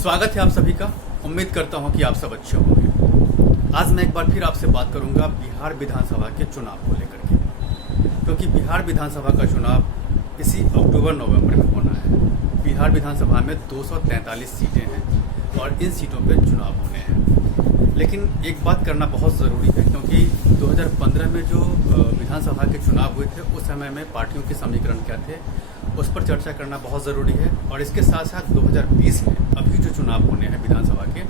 स्वागत है आप सभी का। उम्मीद करता हूं कि आप सब अच्छे होंगे। आज मैं एक बार फिर आपसे बात करूंगा बिहार विधानसभा के चुनाव को लेकर के, क्योंकि बिहार विधानसभा का चुनाव इसी अक्टूबर-नवंबर में होना है। बिहार विधानसभा में 243 सीटें हैं और इन सीटों पर चुनाव होने हैं। लेकिन एक बात करना बहुत ज़रूरी है, क्योंकि 2015 में जो विधानसभा के चुनाव हुए थे उस समय में पार्टियों के समीकरण क्या थे उस पर चर्चा करना बहुत ज़रूरी है। और इसके साथ साथ 2020 में अभी जो चुनाव होने हैं विधानसभा के,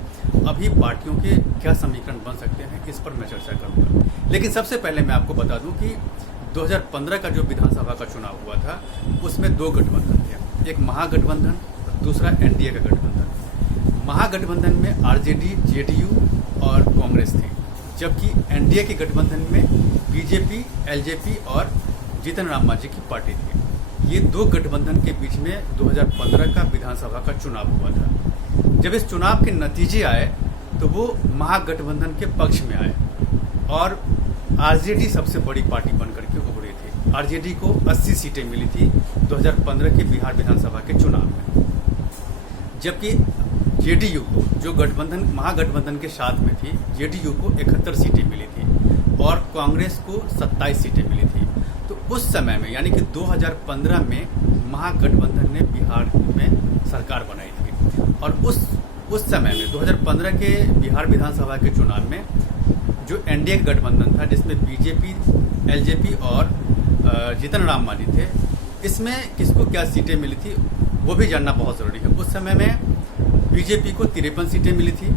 अभी पार्टियों के क्या समीकरण बन सकते हैं इस पर मैं चर्चा करूंगा। लेकिन सबसे पहले मैं आपको बता दूं कि 2015 का जो विधानसभा का चुनाव हुआ था उसमें दो गठबंधन थे, एक महागठबंधन, दूसरा एनडीए का गठबंधन। महागठबंधन में आरजेडी, जेडीयू और कांग्रेस थी, जबकि एनडीए के गठबंधन में बीजेपी, एलजेपी और जीतन राम मांझी की पार्टी थी। ये दो गठबंधन के बीच में 2015 का विधानसभा का चुनाव हुआ था। जब इस चुनाव के नतीजे आए तो वो महागठबंधन के पक्ष में आए और आरजेडी सबसे बड़ी पार्टी बनकर के उभरी थी। आरजेडी को 80 सीटें मिली थी 2015 के बिहार विधानसभा के चुनाव में, जबकि जेडीयू को, जो गठबंधन महागठबंधन के साथ में थी, जेडीयू को 71 सीटें मिली थी और कांग्रेस को 27 सीटें मिली थी। तो उस समय में यानी कि 2015 में महागठबंधन ने बिहार में सरकार बनाई थी। और उस समय में 2015 के बिहार विधानसभा के चुनाव में जो एनडीए का गठबंधन था, जिसमें बीजेपी, एलजेपी और जीतन राम मांझी थे, इसमें किसको क्या सीटें मिली थी वो भी जानना बहुत ज़रूरी है। उस समय में बीजेपी को 53 सीटें मिली थी,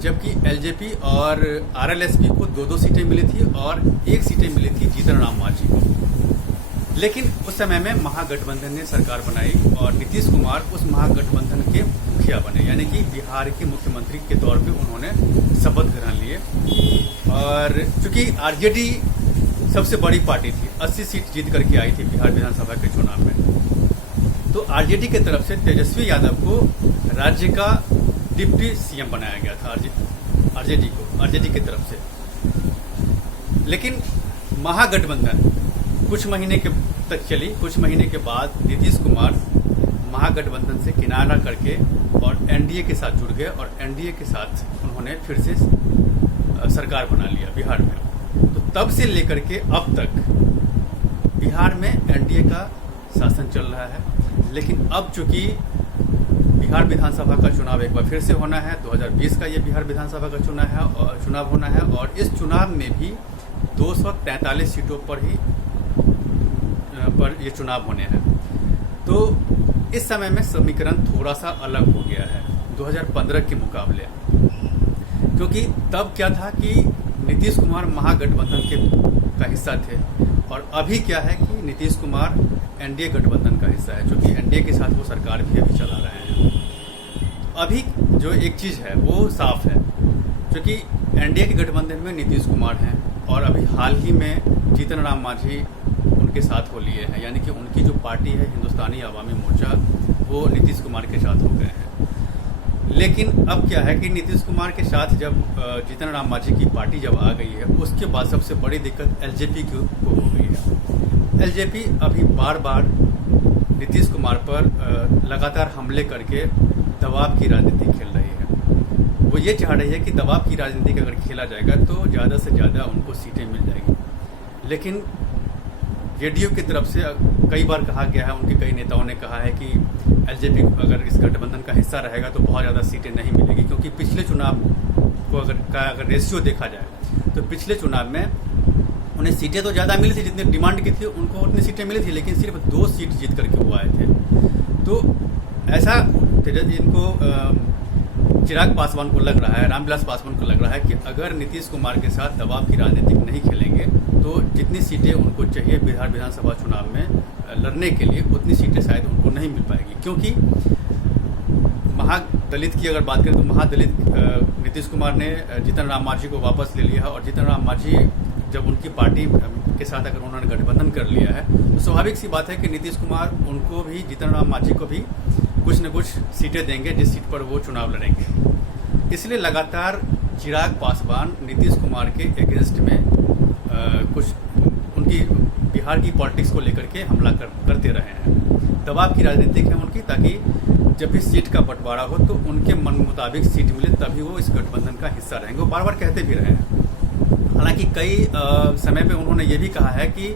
जबकि एलजेपी और आरएलएसपी को 2-2 सीटें मिली थी और 1 सीटें मिली थी जीतन राम मांझी को। लेकिन उस समय में महागठबंधन ने सरकार बनाई और नीतीश कुमार उस महागठबंधन के मुखिया बने, यानी कि बिहार के मुख्यमंत्री के तौर पे उन्होंने शपथ ग्रहण लिए। और चूंकि आरजेडी सबसे बड़ी पार्टी थी, 80 सीट जीत करके आई थी बिहार विधानसभा के चुनाव में, तो आरजेडी की तरफ से तेजस्वी यादव को राज्य का डिप्टी सीएम बनाया गया था आरजेडी की तरफ से। लेकिन महागठबंधन कुछ महीने तक चली। कुछ महीने के बाद नीतीश कुमार महागठबंधन से किनारा करके और एनडीए के साथ जुड़ गए और एनडीए के साथ उन्होंने फिर से सरकार बना लिया बिहार में। तो तब से लेकर के अब तक बिहार में एनडीए का शासन चल रहा है। लेकिन अब चूंकि बिहार विधानसभा का चुनाव एक बार फिर से होना है, 2020 का ये बिहार विधानसभा का चुनाव होना है और इस चुनाव में भी 243 सीटों पर ये चुनाव होने हैं। तो इस समय में समीकरण थोड़ा सा अलग हो गया है 2015 के मुकाबले, क्योंकि तब क्या था कि नीतीश कुमार महागठबंधन का हिस्सा थे और अभी क्या है कि नीतीश कुमार एनडीए गठबंधन का हिस्सा है, जो कि एनडीए के साथ वो सरकार भी अभी चला रहे हैं। अभी जो एक चीज़ है वो साफ है, क्योंकि एनडीए के गठबंधन में नीतीश कुमार हैं और अभी हाल ही में जीतन राम मांझी उनके साथ हो लिए हैं, यानी कि उनकी जो पार्टी है हिंदुस्तानी अवामी मोर्चा, वो नीतीश कुमार के साथ हो गए हैं। लेकिन अब क्या है कि नीतीश कुमार के साथ जब जीतन राम मांझी की पार्टी जब आ गई है, उसके बाद सबसे बड़ी दिक्कत एलजेपी को हो गई है। एलजेपी अभी बार बार नीतीश कुमार पर लगातार हमले करके दबाव की राजनीति खेल रही है। वो ये चाह रही है कि दबाव की राजनीति अगर खेला जाएगा तो ज़्यादा से ज़्यादा उनको सीटें मिल जाएगी। लेकिन जेडीयू की तरफ से कई बार कहा गया है, उनके कई नेताओं ने कहा है कि एलजेपी अगर इस गठबंधन का हिस्सा रहेगा तो बहुत ज़्यादा सीटें नहीं मिलेगी, क्योंकि पिछले चुनाव को अगर रेशियो देखा जाए तो पिछले चुनाव में उन्हें सीटें तो ज़्यादा मिली थी, जितनी डिमांड की थी उनको उतनी सीटें मिली थी, लेकिन सिर्फ 2 सीट जीत करके वो आए थे। तो ऐसा इनको चिराग पासवान को लग रहा है, रामविलास पासवान को लग रहा है कि अगर नीतीश कुमार के साथ दबाव की राजनीति नहीं खेलेंगे तो जितनी सीटें उनको चाहिए बिहार विधानसभा चुनाव में लड़ने के लिए, उतनी सीटें शायद उनको नहीं मिल पाएगी। क्योंकि महादलित की अगर बात करें तो महादलित नीतीश कुमार ने जीतन राम मांझी को वापस ले लिया है और जीतन राम मांझी जब उनकी पार्टी के साथ अगर उन्होंने गठबंधन कर लिया है तो स्वाभाविक सी बात है कि नीतीश कुमार उनको भी, जीतन राम मांझी को भी कुछ न कुछ सीटें देंगे जिस सीट पर वो चुनाव लड़ेंगे। इसलिए लगातार चिराग पासवान नीतीश कुमार के अगेंस्ट में कुछ उनकी बिहार की पॉलिटिक्स को लेकर के हमला करते रहे हैं। दबाव की राजनीति है उनकी, ताकि जब भी सीट का बंटवारा हो तो उनके मन मुताबिक सीट मिले तभी वो इस गठबंधन का हिस्सा रहेंगे। वो बार बार कहते भी रहे हैं। हालांकि कई समय पे उन्होंने ये भी कहा है कि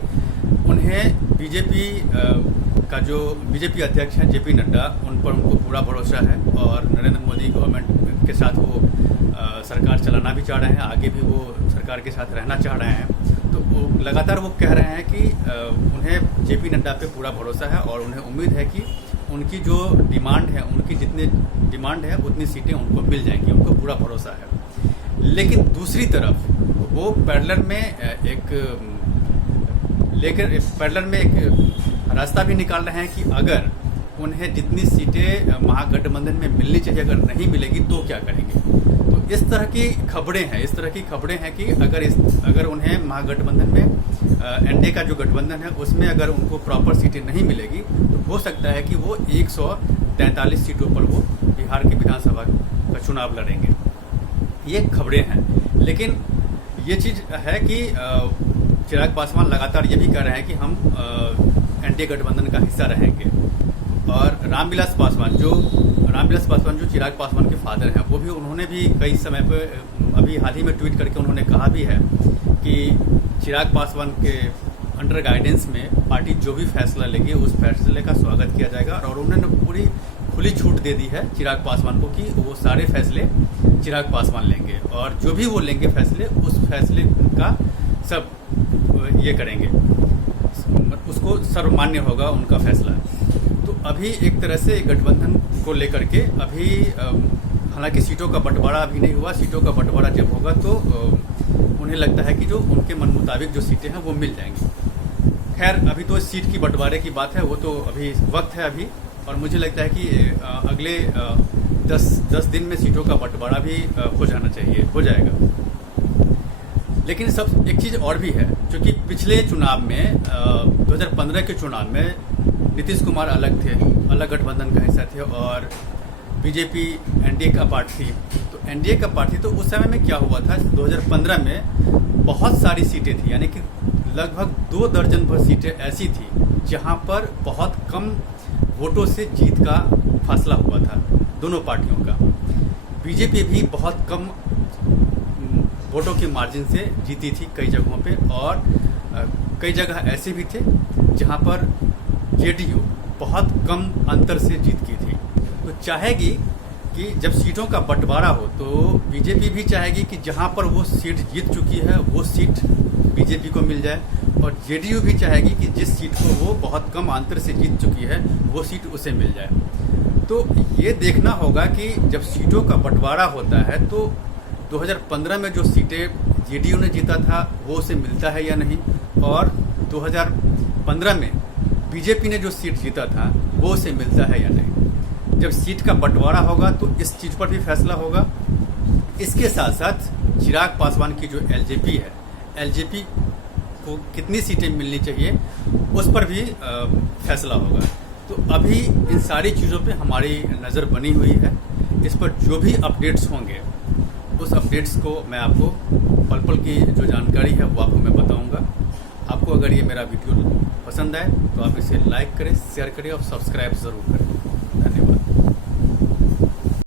उन्हें बीजेपी का जो बीजेपी अध्यक्ष हैं जेपी नड्डा, उन पर उनको पूरा भरोसा है और नरेंद्र मोदी गवर्नमेंट के साथ वो सरकार चलाना भी चाह रहे हैं, आगे भी वो सरकार के साथ रहना चाह रहे हैं। तो वो लगातार वो कह रहे हैं कि उन्हें जेपी नड्डा पे पूरा भरोसा है और उन्हें उम्मीद है कि उनकी जो डिमांड है, उनकी जितनी डिमांड है उतनी सीटें उनको मिल जाएंगी, उनको पूरा भरोसा है। लेकिन दूसरी तरफ वो पैरेलल में एक रास्ता भी निकाल रहे हैं कि अगर उन्हें जितनी सीटें महागठबंधन में मिलनी चाहिए अगर नहीं मिलेगी तो क्या करेंगे। तो इस तरह की खबरें हैं कि अगर उन्हें महागठबंधन में एनडीए का जो गठबंधन है उसमें अगर उनको प्रॉपर सीटें नहीं मिलेगी तो हो सकता है कि वो 143 सीटों पर वो बिहार की विधानसभा का चुनाव लड़ेंगे। ये खबरें हैं, लेकिन ये चीज़ है कि चिराग पासवान लगातार ये भी कह रहे हैं कि हम एनडीए गठबंधन का हिस्सा रहेंगे। और रामविलास पासवान जो चिराग पासवान के फादर हैं, वो भी उन्होंने भी कई समय पर अभी हाल ही में ट्वीट करके उन्होंने कहा भी है कि चिराग पासवान के अंडर गाइडेंस में पार्टी जो भी फैसला लेगी उस फैसले का स्वागत किया जाएगा। और उन्होंने पूरी खुली छूट दे दी है चिराग पासवान को कि वो सारे फैसले चिराग पासवान लेंगे और जो भी वो लेंगे फैसले, उस फैसले का सब ये करेंगे, उसको सर्वमान्य होगा उनका फैसला। तो अभी एक तरह से गठबंधन को लेकर के अभी हालांकि सीटों का बंटवारा अभी नहीं हुआ, सीटों का बंटवारा जब होगा तो उन्हें लगता है कि जो उनके मन मुताबिक जो सीटें हैं वो मिल जाएंगी। खैर अभी तो सीट की बंटवारे की बात है, वो तो अभी वक्त है अभी, और मुझे लगता है कि अगले 10 दिन में सीटों का बंटवारा भी हो जाएगा। लेकिन सब एक चीज़ और भी है, क्योंकि पिछले चुनाव में 2015 के चुनाव में नीतीश कुमार अलग गठबंधन का हिस्सा थे और बीजेपी एनडीए का पार्टी थी। तो एनडीए का पार्टी तो उस समय में क्या हुआ था, 2015 में बहुत सारी सीटें थी, यानी कि लगभग 2 दर्जन भर सीटें ऐसी थी जहां पर बहुत कम वोटों से जीत का फासला हुआ था दोनों पार्टियों का। बीजेपी भी बहुत कम वोटों के मार्जिन से जीती थी कई जगहों पे, और कई जगह ऐसे भी थे जहां पर जेडीयू बहुत कम अंतर से जीत की थी। तो चाहेगी कि जब सीटों का बंटवारा हो तो बीजेपी भी चाहेगी कि जहां पर वो सीट जीत चुकी है वो सीट बीजेपी को मिल जाए, और जेडीयू भी चाहेगी कि जिस सीट को वो बहुत कम अंतर से जीत चुकी है वो सीट उसे मिल जाए। तो ये देखना होगा कि जब सीटों का बंटवारा होता है तो 2015 में जो सीटें जेडीयू ने जीता था वो उसे मिलता है या नहीं, और 2015 में बीजेपी ने जो सीट जीता था वो उसे मिलता है या नहीं। जब सीट का बंटवारा होगा तो इस चीज़ पर भी फैसला होगा। इसके साथ साथ चिराग पासवान की जो एलजेपी है, एलजेपी को कितनी सीटें मिलनी चाहिए उस पर भी फैसला होगा। तो अभी इन सारी चीज़ों पे हमारी नज़र बनी हुई है। इस पर जो भी अपडेट्स होंगे उस अपडेट्स को मैं आपको पल पल की जो जानकारी है वो आपको मैं बताऊंगा। आपको अगर ये मेरा वीडियो पसंद आए तो आप इसे लाइक करें, शेयर करें और सब्सक्राइब ज़रूर करें।